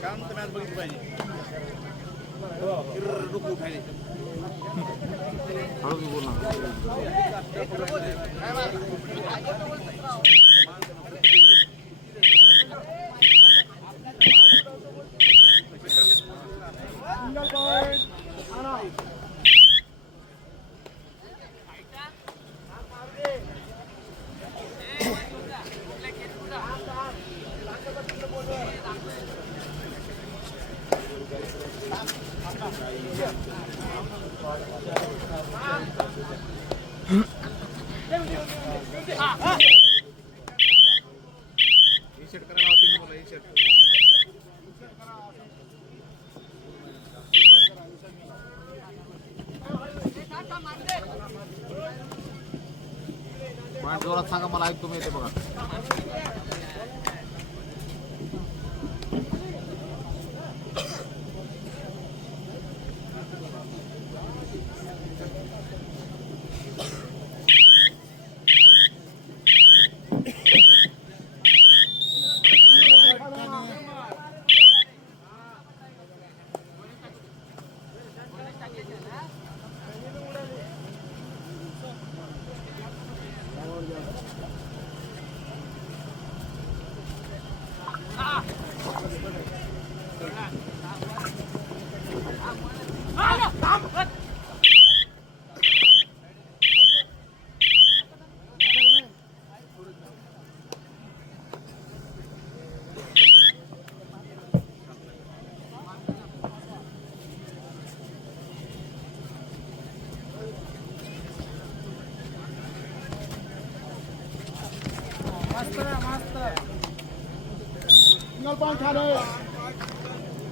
शांत मॅच बघितली पाहिजे. डोकं उठायले. हळूच बोल ना. जोरात सांगा, मला ऐकतो मी येते बघा.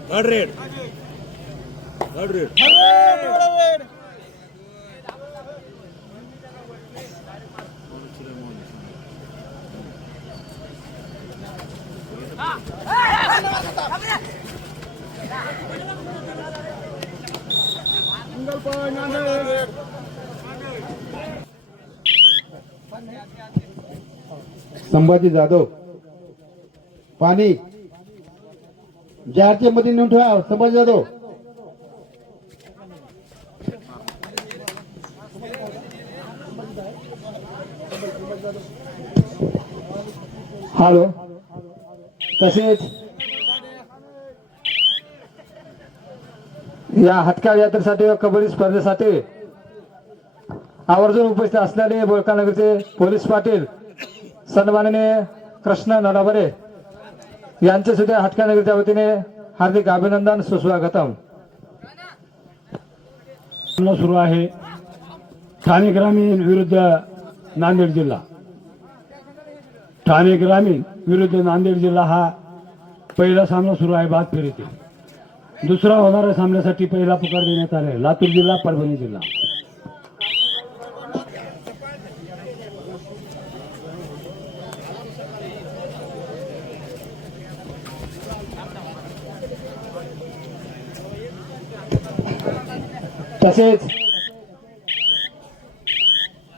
Third red. Third red. Sambhaji Jadhav पाणी जारच्या मध्ये नेऊन ठेवा. संभाजी जाधव हॅलो. तसेच या हटकाळ यात्रेसाठी व कबड्डी स्पर्धेसाठी आवर्जून उपस्थित असलेले बोळकानगरचे पोलीस पाटील सन्माननीय कृष्ण नडाबरे यांचे सुद्धा हटकानगरच्या वतीने हार्दिक अभिनंदन, सुस्वागतम. सुरू आहे ठाणे ग्रामीण विरुद्ध नांदेड जिल्हा. ठाणे ग्रामीण विरुद्ध नांदेड जिल्हा हा पहिला सामना सुरू आहे बाद फेरीतील. दुसरा होणाऱ्या सामन्यासाठी पहिला पुकार देण्यात आला लातूर जिल्हा परभणी जिल्हा. तसेच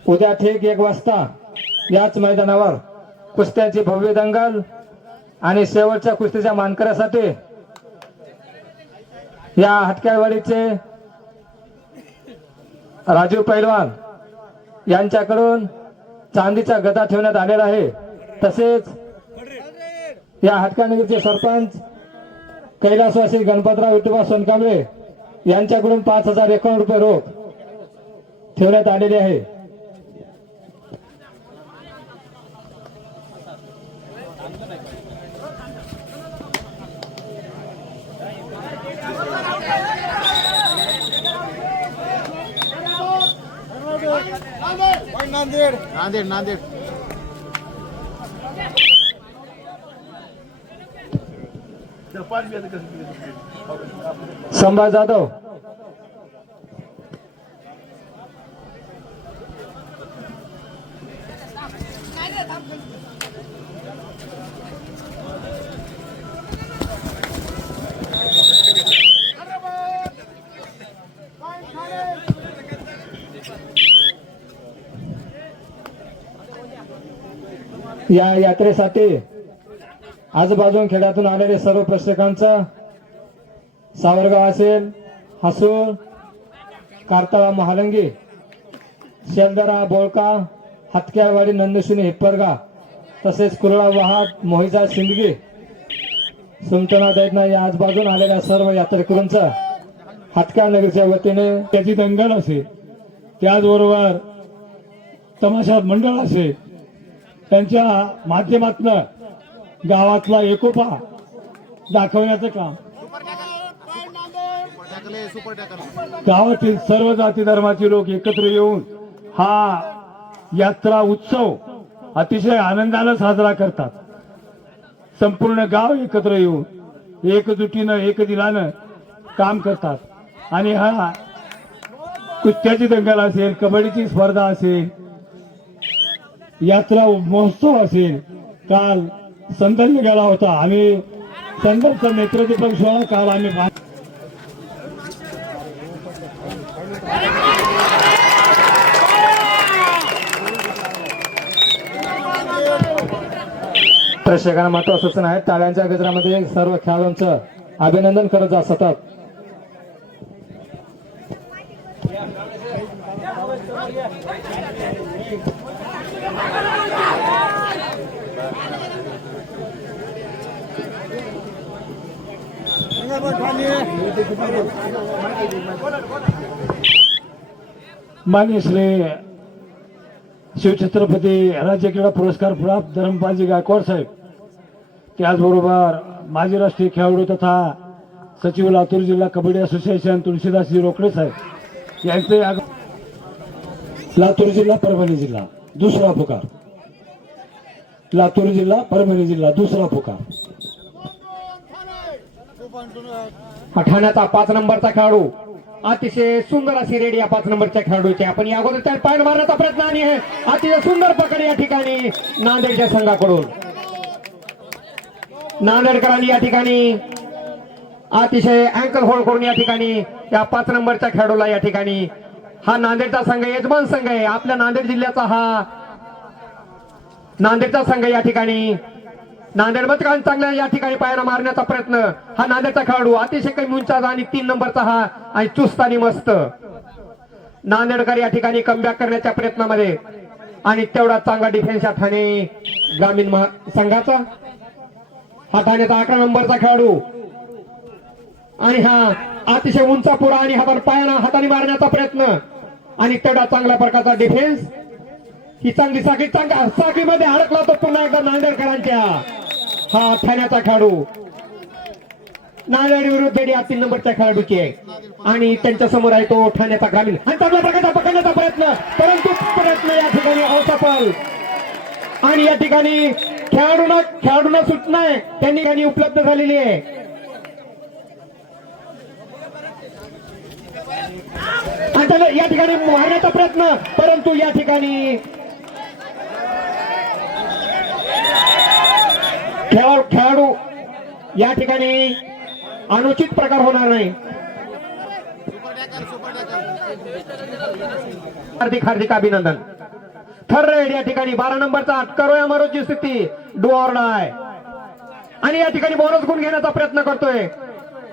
उद्या ठीक 1 वाजता याच मैदानावर कुस्त्याची भव्य दंगल आणि शेवटच्या कुस्तीच्या मानकऱ्यासाठी या हटक्यावाडीचे राजू पैलवान यांच्याकडून चांदीचा गदा ठेवण्यात आलेला आहे. तसेच या हटकानगरचे सरपंच कैलासवासी गणपतराव विठोबा सोनकांबळे यांच्याकडून 5051 रुपये रोख ठेवण्यात आलेले आहे. नांदेड नांदेड नांदेड. संभाजी जाधव या यात्रेसाठी आजूबाजून खेड्यातून आलेले सर्व प्रेक्षकांचं सावरगाव असेल, हसूर, कारताळा, महालंगी, शेलदरा, बोळका, हातक्यावाडी, नंदुशिनी, हिप्परगा, तसेच कुरळा, वहाट, मोहिजा, सिंदगी, सुमटना, दैतना या आजबाजून आलेल्या सर्व यात्रेकरूंचं हातकार नगरच्या वतीने त्याची दंगल असेल, त्याचबरोबर तमाशा मंडळ असेल, त्यांच्या माध्यमातून गावातला एकोपा दाखवण्याचं काम, सुपर टॅकल गावातील सर्व जाती धर्माचे लोक एकत्र येऊन हा यात्रा उत्सव अतिशय आनंदानं साजरा करतात. संपूर्ण गाव एकत्र येऊन एकजुटीनं एकदिलानं काम करतात. आणि हा कुस्त्याची दंगल असेल, कबड्डीची स्पर्धा असेल, यात्रा महोत्सव असेल. काल संदल गेला होता, आम्ही संदलचा नेत्रदीपक सोहळा काल आम्ही प्रेक्षकांना मात्र सूचना आहे, टाळ्यांच्या गजरामध्ये सर्व खेळाडूंचं अभिनंदन करत जा सतत. माननीय श्री शिवछत्रपती राज्य क्रीडा पुरस्कार प्राप्त धर्मपालजी गायकवाड साहेब, त्याचबरोबर माजी राष्ट्रीय खेळाडू तथा सचिव लातूर जिल्हा कबड्डी असोसिएशन तुळशीदासजी रोकडे साहेब यांचे लातूर जिल्हा परभणी जिल्हा दुसरा पुकार. लातूर जिल्हा परभणी जिल्हा दुसरा पुकार. ठाण्याचा 5 नंबरचा खेळाडू अतिशय सुंदर अशी रेडी या 5 नंबरच्या खेळाडूची. आपण या अगोदर त्या पाय मारण्याचा प्रयत्न आणि हे अतिशय सुंदर पकड या ठिकाणी नांदेडच्या संघाकडून. नांदेडकरांनी या ठिकाणी अतिशय अँकल होल्ड करून या ठिकाणी या 5 नंबरच्या खेळाडूला या ठिकाणी हा नांदेडचा संघ यजमान संघ आहे. आपल्या नांदेड जिल्ह्याचा हा नांदेडचा संघ या ठिकाणी नांदेडमध्ये चांगल्या या ठिकाणी पायाला मारण्याचा प्रयत्न हा नांदेडचा खेळाडू अतिशय कमी उंचाचा आणि 3 नंबरचा हा आणि चुस्त आणि मस्त नांदेडकर या ठिकाणी कमबॅक करण्याच्या प्रयत्नामध्ये आणि तेवढा चांगला डिफेन्स या ठाणे ग्रामीण संघाचा. हा ठाण्याचा 11 नंबरचा खेळाडू आणि हा अतिशय उंचा पुरा आणि हाताने मारण्याचा प्रयत्न आणि तेवढा चांगल्या प्रकारचा डिफेन्स. ही चांगली साखळीमध्ये अडकला तो पुन्हा एकदा नांदेडकरांच्या हा ठाण्याचा खेळाडू नांदेड विरुद्ध या 3 नंबरच्या खेळाडूची आहे आणि त्यांच्या समोर आहे तो ठाण्याचा ग्रामीण आणि चांगल्या प्रकारचा पकडण्याचा प्रयत्न, परंतु प्रयत्न या ठिकाणी असफल. आणि या ठिकाणी खेळाडूंना सूचना आहे त्यांनी उपलब्ध झालेली आहे. आणि या ठिकाणी मारण्याचा प्रयत्न, परंतु या ठिकाणी खेळाडू या ठिकाणी अनुचित प्रकार होणार नाही. हार्दिक अभिनंदन. थर्ड रेड या ठिकाणी 12 नंबरचा करोया मारोची स्थिती डुआरडा आहे आणि या ठिकाणी बोनस गुण घेण्याचा प्रयत्न करतोय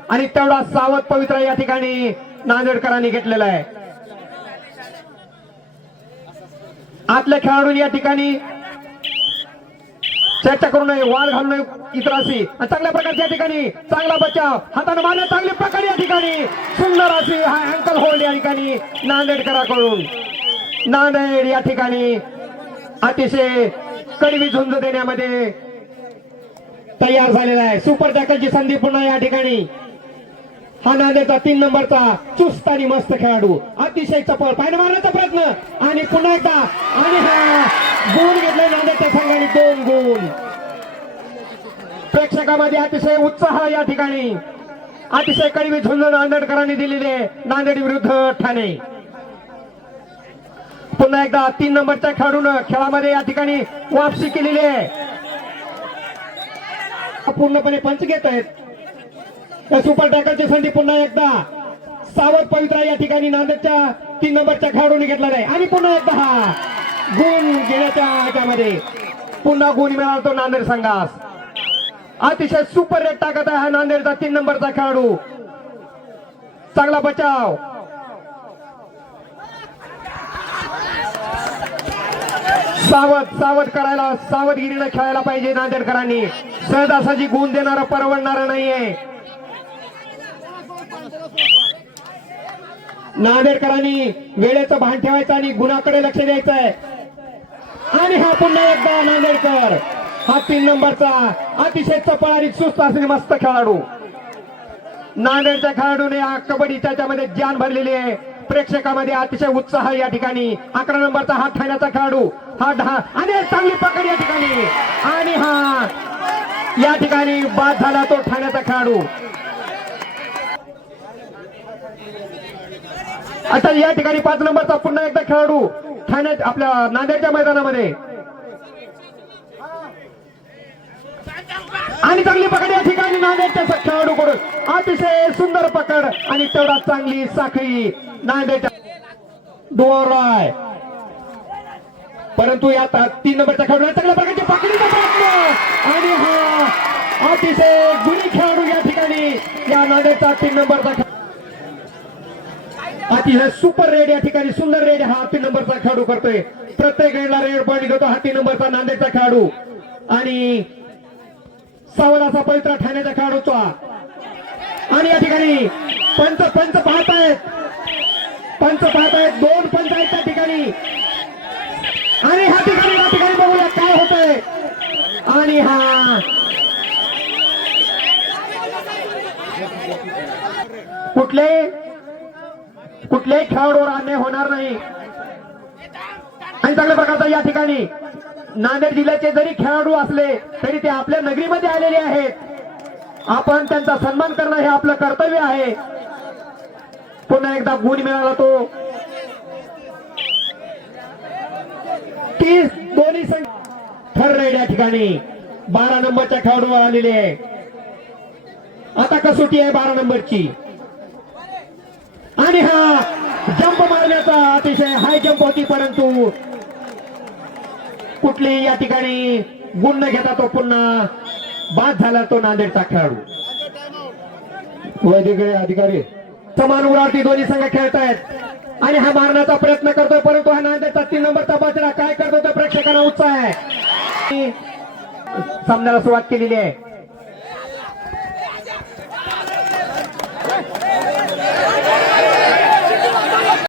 आणि तेवढा सावध पवित्र या ठिकाणी नांदेडकरांनी घेतलेला आहे. आतल्या खेळाडूंनी या ठिकाणी चर्चा करू नये, वाल घालू नये इतराशी. चांगल्या प्रकारच्या या ठिकाणी चांगला बचाव, हाताने मारण्यात चांगली पकड या ठिकाणी सुंदर अशी हा अँकल होल्ड या ठिकाणी नांदेडकरांकडून. नांदेड या ठिकाणी अतिशय कडवी झुंज देण्यामध्ये तयार झालेला आहे. सुपर टॅकलची संधी पुन्हा या ठिकाणी हा नांदेडचा 3 नंबरचा चुस्त आणि मस्त खेळाडू अतिशय चपळ पायने मारण्याचा प्रयत्न आणि पुन्हा एकदा आणि हा गुण घेतले नांदेडच्या संघाने 2 गुण. प्रेक्षकांमध्ये अतिशय उत्साह या ठिकाणी अतिशय कडवी झुंज नांदेडकरांनी दिलेले नांदेड विरुद्ध ठाणे. पुन्हा एकदा 3 नंबरच्या खेळाडूनं खेळामध्ये या ठिकाणी वापसी केलेली आहे. पूर्णपणे पंच घेत आहेत. सुपर टॅकलची संधी पुन्हा एकदा सावध पवित्रा या ठिकाणी नांदेडच्या 3 नंबरच्या खेळाडूने घेतला आहे आणि पुन्हा एकदा हा गुण घेण्याच्या ह्याच्यामध्ये पुन्हा गुण मिळाला तो नांदेड संघास. अतिशय सुपर रेट टाकत आहे हा नांदेडचा 3 नंबरचा खेळाडू. चांगला बचाव. सावध करायला, सावधगिरीने खेळायला पाहिजे नांदेडकरांनी. सहजासहजी गुण देणारा परवडणारा नाहीये. नांदेडकरांनी वेळेचं भान ठेवायचं आणि गुणाकडे लक्ष द्यायचंय. आणि हा पुन्हा एकदा नांदेडकर, हा 3 नंबरचा अतिशय चपळ आणि सुस्त असलेला मस्त खेळाडू. नांदेडच्या खेळाडूने या कबड्डीच्या ह्याच्यामध्ये जान भरलेली आहे. प्रेक्षकामध्ये अतिशय उत्साह या ठिकाणी. 11 नंबरचा हा ठाण्याचा खेळाडू, हा आणि चांगली पकड या ठिकाणी. आणि हा या ठिकाणी बाद झाला तो ठाण्याचा खेळाडू. आता या ठिकाणी 5 नंबरचा पुन्हा एकदा खेळाडू ठाण्यात आपल्या नांदेडच्या मैदानामध्ये. आणि चांगली पकड या ठिकाणी नांदेडच्या खेळाडूकडून. अतिशय सुंदर पकड आणि तेवढा चांगली साखळी नांदेडच्या डोराय. परंतु या 3 नंबरच्या खेळाडू चांगल्या प्रकारची पकडीचा प्रयत्न. आणि हा अतिशय गुणी खेळाडू या ठिकाणी या नांदेडचा 3 नंबरचा अतिशय सुपर रेड या ठिकाणी सुंदर रेड हा 3 नंबरचा खेळाडू करतोय. प्रत्येक रेडला रेड पॉईंट घेतो हा 3 नंबरचा नांदेडचा खेळाडू. आणि सावध असा पवित्र ठाण्याच्या खेळाडूचा. आणि या ठिकाणी पंच पाहतायत, पंच पाहतायत, 2 पंच आहेत त्या ठिकाणी. आणि या ठिकाणी बघूया काय होतंय. आणि हा कुठल्याही खेळाडूवर अन्याय होणार नाही. आणि चांगल्या प्रकारचा या ठिकाणी नांदेड जिल्ह्याचे जरी खेळाडू असले तरी ते आपल्या नगरीमध्ये आलेले आहेत. आपण त्यांचा सन्मान करणं हे आपलं कर्तव्य आहे. पुन्हा एकदा गुण मिळाला तो. 30 दोन्ही संघ थर्ड रेड या ठिकाणी 12 नंबरच्या खेळाडूवर आलेले आहे. आता कसोटी आहे 12 नंबरची. आणि हा जंप मारण्याचा अतिशय हाय जंप होती, परंतु कुठली या ठिकाणी गुण न घेता तो पुन्हा बाद झाला तो नांदेडचा खेळाडू. वैद्यकीय अधिकारी समान उरावरती दोन्ही संघ खेळतायत आणि हा मारण्याचा प्रयत्न करतोय, परंतु हा नांदेडचा 3 नंबरचा बछडा काय करतो तो प्रेक्षकांना उत्साह आहे. सामन्याला सुरुवात केलेली आहे.